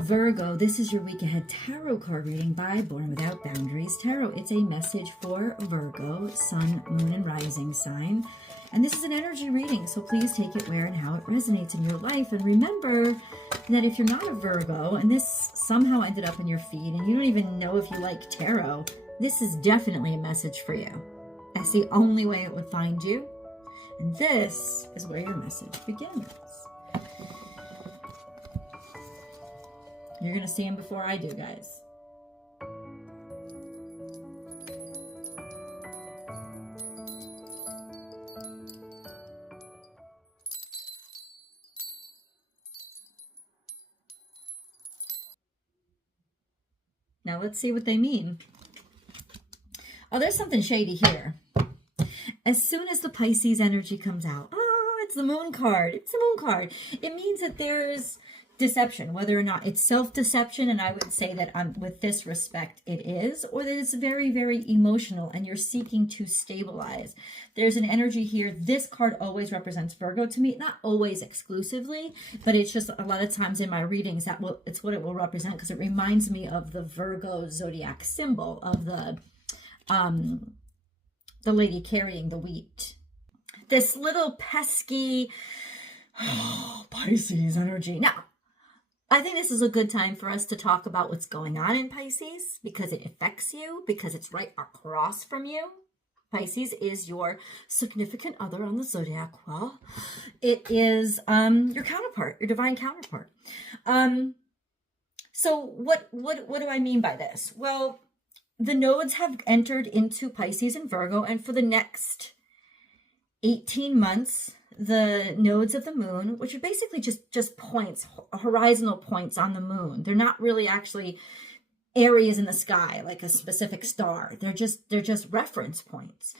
Virgo, this is your week ahead tarot card reading by Born Without Boundaries Tarot. It's a message for Virgo, sun, moon, and rising sign. And this is an energy reading, so please take it where and how it resonates in your life. And remember that if you're not a Virgo and this somehow ended up in your feed and you don't even know if you like tarot, this is definitely a message for you. That's the only way it would find you. And this is where your message begins. You're going to see him before I do, guys. Now let's see what they mean. Oh, there's something shady here. As soon as the Pisces energy comes out, it's the moon card. It's the moon card. It means that there's deception, whether or not it's self-deception, and I would say that with this respect it is, or that it's very, very emotional and you're seeking to stabilize. There's an energy here. This card always represents Virgo to me, not always exclusively, but it's just a lot of times in my readings it's what it will represent, because it reminds me of the Virgo zodiac symbol of the lady carrying the wheat. This little pesky Pisces energy. Now, I think this is a good time for us to talk about what's going on in Pisces, because it affects you, because it's right across from you. Pisces is your significant other on the zodiac wall. It is your counterpart, your divine counterpart. So what do I mean by this? Well, the nodes have entered into Pisces and Virgo, and for the next 18 months, the nodes of the moon, which are basically just points, horizontal points on the moon. They're not really actually areas in the sky, like a specific star. They're just reference points.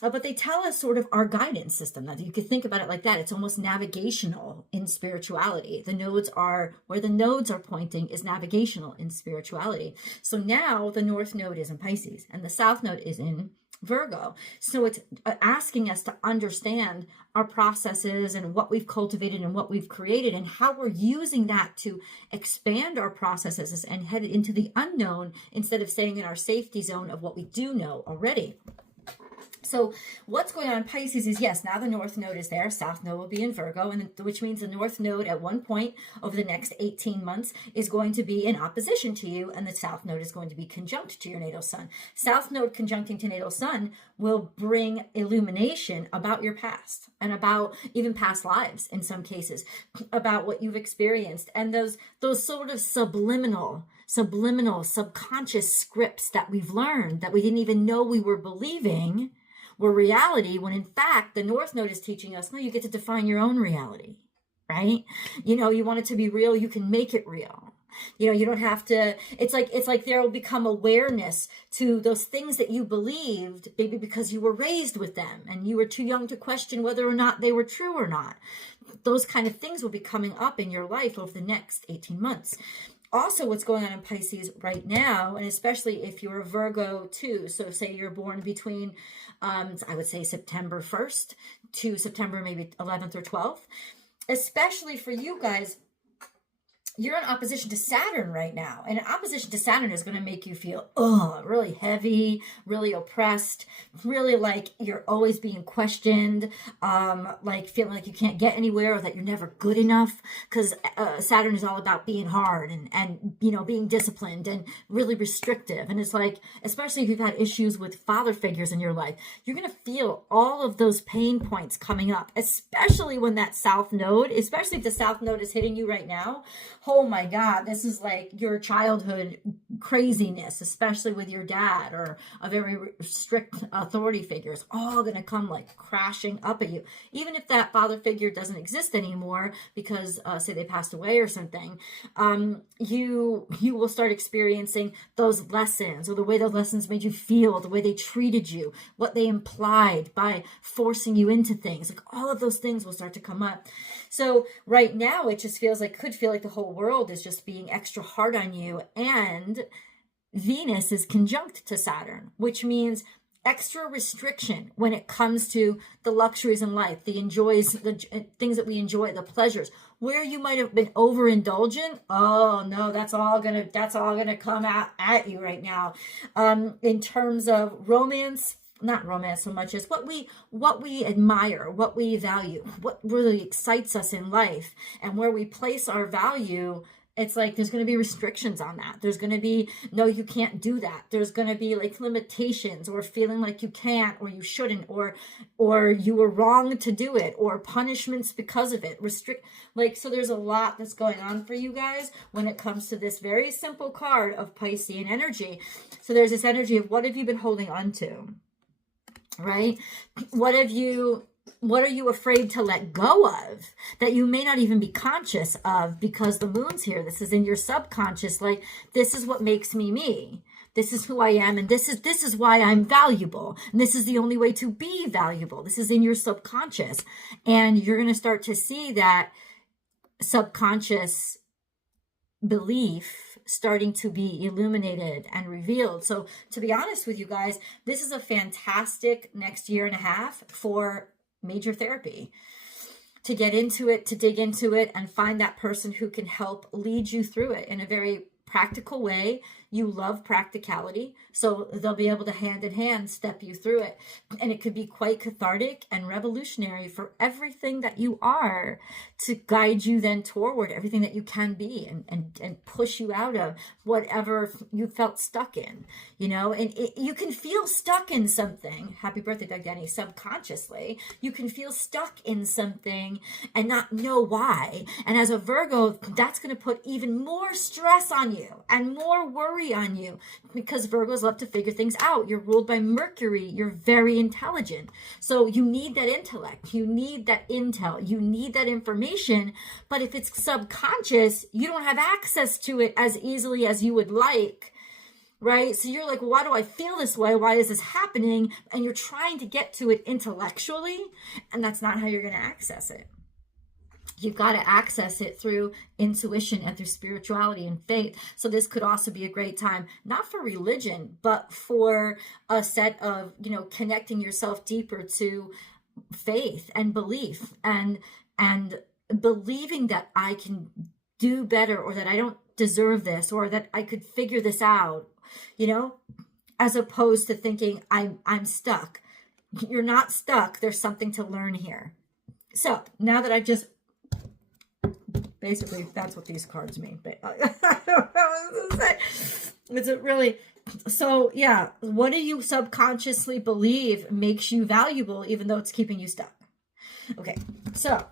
But they tell us sort of our guidance system. That you could think about it like that. It's almost navigational in spirituality. Where the nodes are pointing is navigational in spirituality. So now the north node is in Pisces and the south node is in Virgo. So it's asking us to understand our processes and what we've cultivated and what we've created and how we're using that to expand our processes and head into the unknown instead of staying in our safety zone of what we do know already. So what's going on in Pisces is, yes, now the north node is there. South node will be in Virgo, which means the north node at one point over the next 18 months is going to be in opposition to you, and the south node is going to be conjunct to your natal sun. South node conjuncting to natal sun will bring illumination about your past and about even past lives in some cases, about what you've experienced, and those sort of subliminal, subconscious scripts that we've learned that we didn't even know we were believing were reality, when in fact the north node is teaching us, no, you get to define your own reality, right? You want it to be real, you can make it real. You don't have to, it's like there will become awareness to those things that you believed, maybe because you were raised with them and you were too young to question whether or not they were true or not. Those kind of things will be coming up in your life over the next 18 months. Also, what's going on in Pisces right now, and especially if you're a Virgo too, so say you're born between, I would say September 1st to September maybe 11th or 12th, especially for you guys, you're in opposition to Saturn right now. And opposition to Saturn is going to make you feel really heavy, really oppressed, really like you're always being questioned, like feeling like you can't get anywhere or that you're never good enough, because Saturn is all about being hard and being disciplined and really restrictive. And it's like, especially if you've had issues with father figures in your life, you're going to feel all of those pain points coming up, especially when that south node, especially if the south node is hitting you right now. Oh my God, this is like your childhood craziness, especially with your dad or a very strict authority figure, is all going to come like crashing up at you. Even if that father figure doesn't exist anymore because say they passed away or something, you will start experiencing those lessons, or the way those lessons made you feel, the way they treated you, what they implied by forcing you into things. Like all of those things will start to come up. So right now it just could feel like the whole world is just being extra hard on you, and Venus is conjunct to Saturn, which means extra restriction when it comes to the luxuries in life, the things that we enjoy, the pleasures. where you might have been overindulgent. Oh no, that's all gonna come out at you right now. In terms of romance, not romance so much as what we admire, what we value, what really excites us in life, and where we place our value. It's like there's going to be restrictions on that. There's going to be, no, you can't do that. There's going to be like limitations, or feeling like you can't, or you shouldn't, or you were wrong to do it, or punishments because of it. So there's a lot that's going on for you guys when it comes to this very simple card of Piscean energy. So there's this energy of, what have you been holding on to? Right? What are you afraid to let go of that you may not even be conscious of, because the moon's here? This is in your subconscious. Like, this is what makes me me. This is who I am. And this is why I'm valuable. And this is the only way to be valuable. This is in your subconscious. And you're going to start to see that subconscious belief starting to be illuminated and revealed. So to be honest with you guys, this is a fantastic next year and a half for major therapy, to get into it, to dig into it, and find that person who can help lead you through it in a very practical way. You love practicality, so they'll be able to hand in hand step you through it. And it could be quite cathartic and revolutionary for everything that you are, to guide you then toward everything that you can be, and push you out of whatever you felt stuck in, and you can feel stuck in something. Happy birthday, Doug Denny. Subconsciously, you can feel stuck in something and not know why. And as a Virgo, that's going to put even more stress on you and more worry on you, because Virgos love to figure things out. You're ruled by Mercury. You're very intelligent. So you need that intellect. You need that intel. You need that information. But if it's subconscious, you don't have access to it as easily as you would like, right? So you're like, why do I feel this way? Why is this happening? And you're trying to get to it intellectually, and that's not how you're going to access it. You've got to access it through intuition and through spirituality and faith. So this could also be a great time, not for religion, but for a set of, connecting yourself deeper to faith and belief, and believing that I can do better, or that I don't deserve this, or that I could figure this out, as opposed to thinking I'm stuck. You're not stuck. There's something to learn here. So now that I've just basically, that's what these cards mean. But I don't know what to say. It's a really, so yeah, what do you subconsciously believe makes you valuable, even though it's keeping you stuck? Okay, so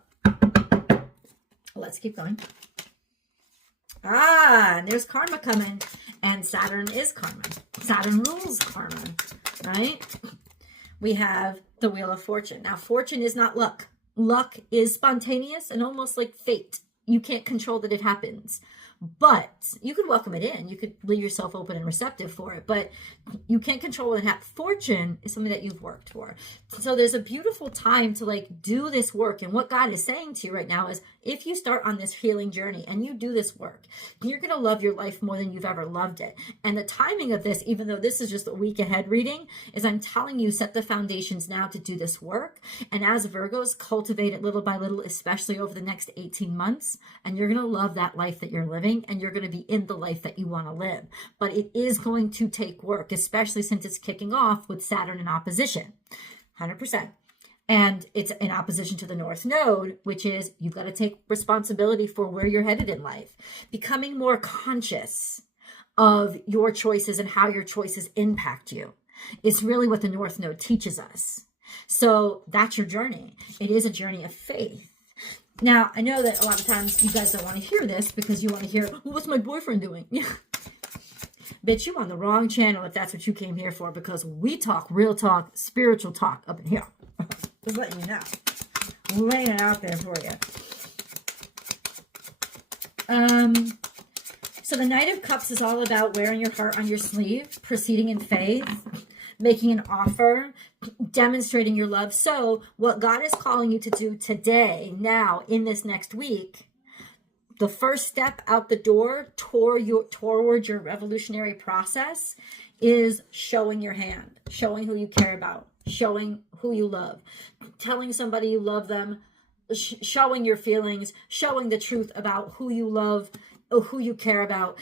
let's keep going. And there's karma coming, and Saturn is karma. Saturn rules karma, right? We have the Wheel of Fortune. Now, fortune is not luck. Luck is spontaneous and almost like fate. You can't control that it happens, but you can welcome it in. You could leave yourself open and receptive for it, but you can't control when it happens. Fortune is something that you've worked for. So there's a beautiful time to do this work. And what God is saying to you right now is, if you start on this healing journey and you do this work, you're going to love your life more than you've ever loved it. And the timing of this, even though this is just a week ahead reading, is I'm telling you, set the foundations now to do this work. And as Virgos, cultivate it little by little, especially over the next 18 months. And you're going to love that life that you're living, and you're going to be in the life that you want to live. But it is going to take work, especially since it's kicking off with Saturn in opposition, 100%. And it's in opposition to the North Node, which is, you've got to take responsibility for where you're headed in life. Becoming more conscious of your choices and how your choices impact you is really what the North Node teaches us. So that's your journey. It is a journey of faith. Now, I know that a lot of times you guys don't want to hear this, because you want to hear, well, what's my boyfriend doing? Bitch, you on the wrong channel if that's what you came here for, because we talk real talk, spiritual talk up in here. Just letting you know. Laying it out there for you. So the Knight of Cups is all about wearing your heart on your sleeve, proceeding in faith, making an offer, demonstrating your love. So what God is calling you to do today, now, in this next week, the first step out the door toward your revolutionary process is showing your hand, showing who you care about, showing who you love, telling somebody you love them showing your feelings, showing the truth about who you love, or who you care about.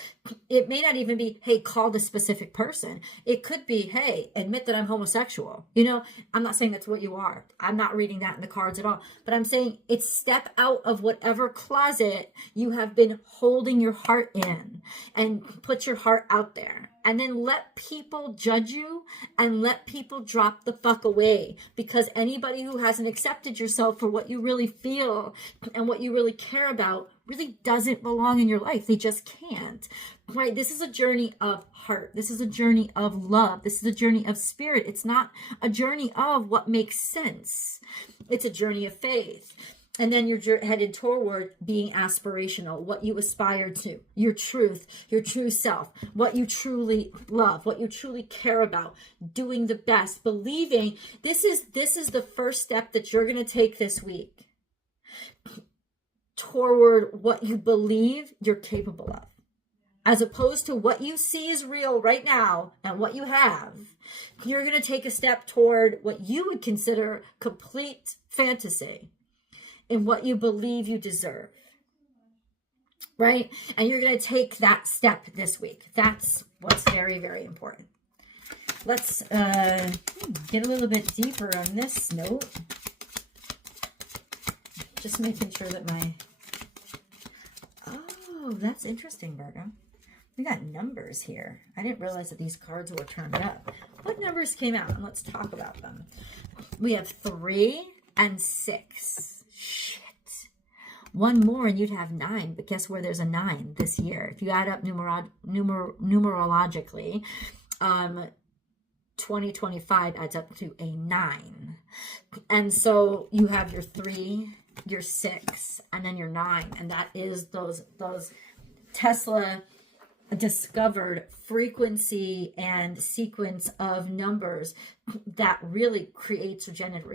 It may not even be, hey, call the specific person. It could be, hey, admit that I'm homosexual. You know, I'm not saying that's what you are. I'm not reading that in the cards at all. But I'm saying it's step out of whatever closet you have been holding your heart in and put your heart out there. And then let people judge you and let people drop the fuck away. Because anybody who hasn't accepted yourself for what you really feel and what you really care about really doesn't belong in your life. They just can't, right? This is a journey of heart. This is a journey of love. This is a journey of spirit. It's not a journey of what makes sense. It's a journey of faith. And then you're headed toward being aspirational, what you aspire to, your truth, your true self, what you truly love, what you truly care about, doing the best, believing. This is the first step that you're going to take this week toward what you believe you're capable of, as opposed to what you see is real right now and what you have. You're going to take a step toward what you would consider complete fantasy in what you believe you deserve, right? And you're going to take that step this week. That's what's very, very important. Let's get a little bit deeper on this note. Just making sure that oh, that's interesting, Virgo. We got numbers here. I didn't realize that these cards were turned up. What numbers came out? And let's talk about them. We have 3 and 6. Shit. One more and you'd have 9. But guess where there's a 9 this year? If you add up numerologically, 2025 adds up to a 9. And so you have your 3, your 6, and then your 9. And that is those Tesla discovered frequency and sequence of numbers that really creates or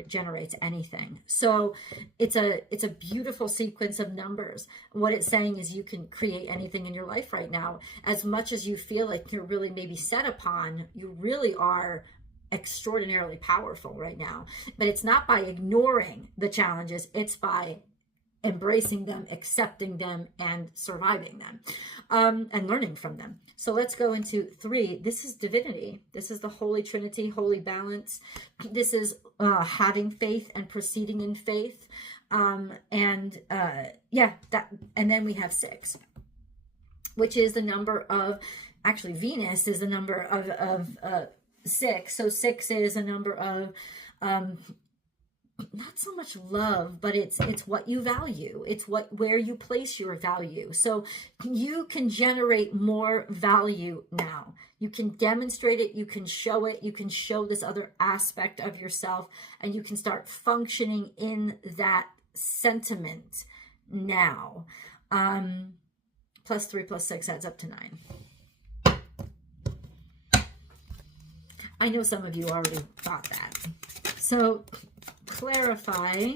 generates anything. So it's a beautiful sequence of numbers. What it's saying is you can create anything in your life right now. As much as you feel like you're really maybe set upon, you really are extraordinarily powerful right now. But it's not by ignoring the challenges, it's by embracing them, accepting them, and surviving them, and learning from them. So let's go into 3. This is divinity. This is the Holy Trinity, holy balance. This is having faith and proceeding in faith. And then we have 6, which is the number of, actually Venus is the number of 6. So 6 is a number of, not so much love, but it's what you value. It's where you place your value. So you can generate more value now. You can demonstrate it. You can show it. You can show this other aspect of yourself, and you can start functioning in that sentiment now. Plus 3 plus 6 adds up to 9. I know some of you already thought that. So clarify,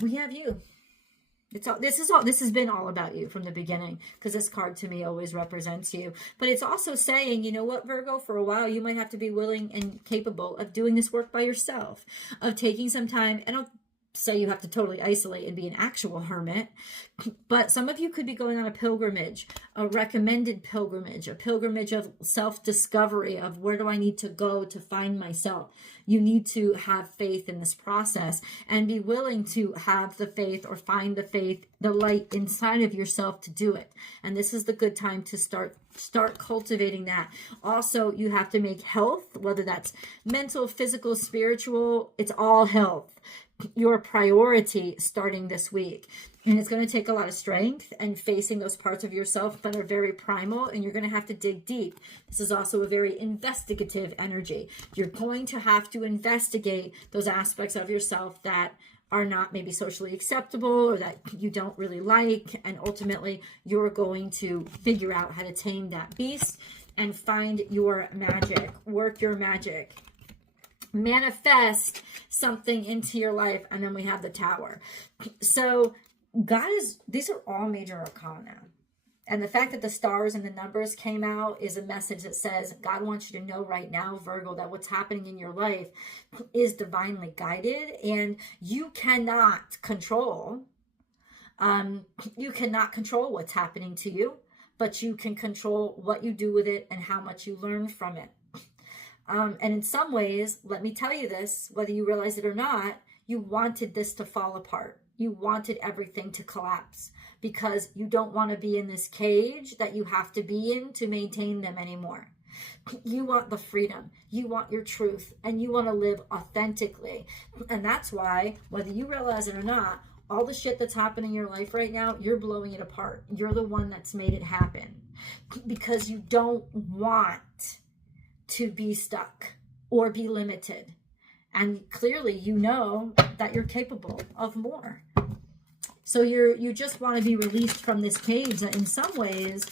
we have you. This has been all about you from the beginning, because this card to me always represents you. But it's also saying, you know what, Virgo, for a while you might have to be willing and capable of doing this work by yourself, of taking some time. And I'll say you have to totally isolate and be an actual hermit, but some of you could be going on a pilgrimage, a recommended pilgrimage, a pilgrimage of self-discovery, of where do I need to go to find myself. You need to have faith in this process and be willing to have the faith, or find the faith, the light inside of yourself to do it. And this is the good time to start cultivating that. Also, you have to make health, whether that's mental, physical, spiritual, it's all health, your priority starting this week. And it's going to take a lot of strength and facing those parts of yourself that are very primal, and you're going to have to dig deep. This is also a very investigative energy. You're going to have to investigate those aspects of yourself that are not maybe socially acceptable, or that you don't really like, and ultimately you're going to figure out how to tame that beast and find your magic, work your magic, manifest something into your life. And then we have the Tower. So these are all major arcana. And the fact that the stars and the numbers came out is a message that says God wants you to know right now, Virgo, that what's happening in your life is divinely guided, and you cannot control. You cannot control what's happening to you, but you can control what you do with it and how much you learn from it. And in some ways, let me tell you this, whether you realize it or not, you wanted this to fall apart. You wanted everything to collapse because you don't want to be in this cage that you have to be in to maintain them anymore. You want the freedom, you want your truth, and you want to live authentically. And that's why, whether you realize it or not, all the shit that's happening in your life right now, you're blowing it apart. You're the one that's made it happen because you don't want to be stuck or be limited. And clearly you know that you're capable of more. So you just want to be released from this cage that in some ways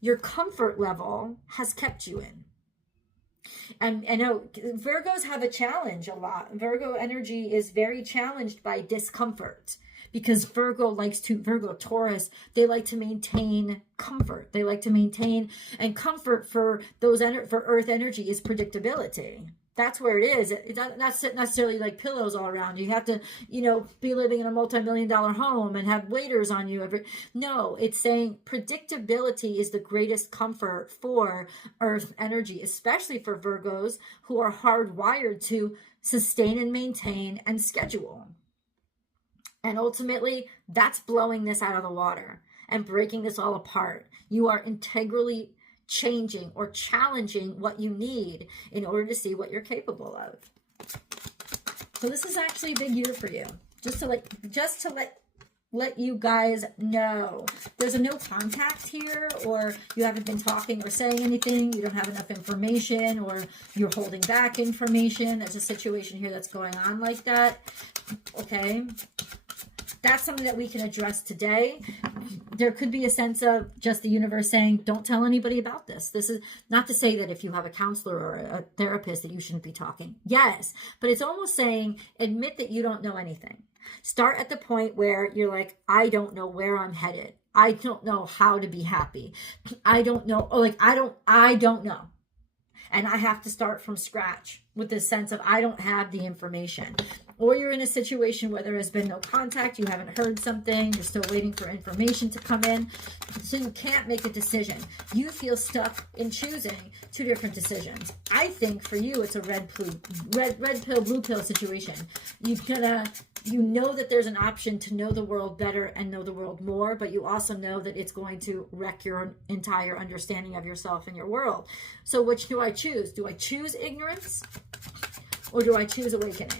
your comfort level has kept you in. And I know Virgos have a challenge a lot. Virgo energy is very challenged by discomfort because Virgo, Taurus, they like to maintain comfort. They like to maintain, and comfort for for earth energy is predictability. That's where it is. It's not necessarily like pillows all around. You have to, be living in a multi-million-dollar home and have waiters on you No, it's saying predictability is the greatest comfort for earth energy, especially for Virgos who are hardwired to sustain and maintain and schedule. And ultimately, that's blowing this out of the water and breaking this all apart. You are integrally changing or challenging what you need in order to see what you're capable of. So this is actually a big year for you. Just to let you guys know. There's a no contact here, or you haven't been talking or saying anything, you don't have enough information, or you're holding back information. There's a situation here that's going on like that. Okay. That's something that we can address today. There could be a sense of just the universe saying, don't tell anybody about this. This is not to say that if you have a counselor or a therapist that you shouldn't be talking. Yes, but it's almost saying, admit that you don't know anything. Start at the point where you're like, I don't know where I'm headed. I don't know how to be happy. I don't know. I don't know. And I have to start from scratch with this sense of I don't have the information. Or you're in a situation where there has been no contact, you haven't heard something, you're still waiting for information to come in, so you can't make a decision. You feel stuck in choosing two different decisions. I think for you, it's a red pill, blue pill situation. You know that there's an option to know the world better and know the world more, but you also know that it's going to wreck your entire understanding of yourself and your world. So which do I choose? Do I choose ignorance or do I choose awakening?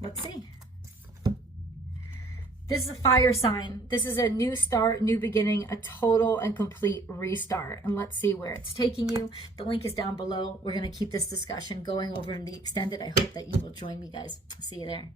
Let's see. This is a fire sign. This is a new start, new beginning, a total and complete restart. And let's see where it's taking you. The link is down below. We're going to keep this discussion going over in the extended. I hope that you will join me, guys. See you there.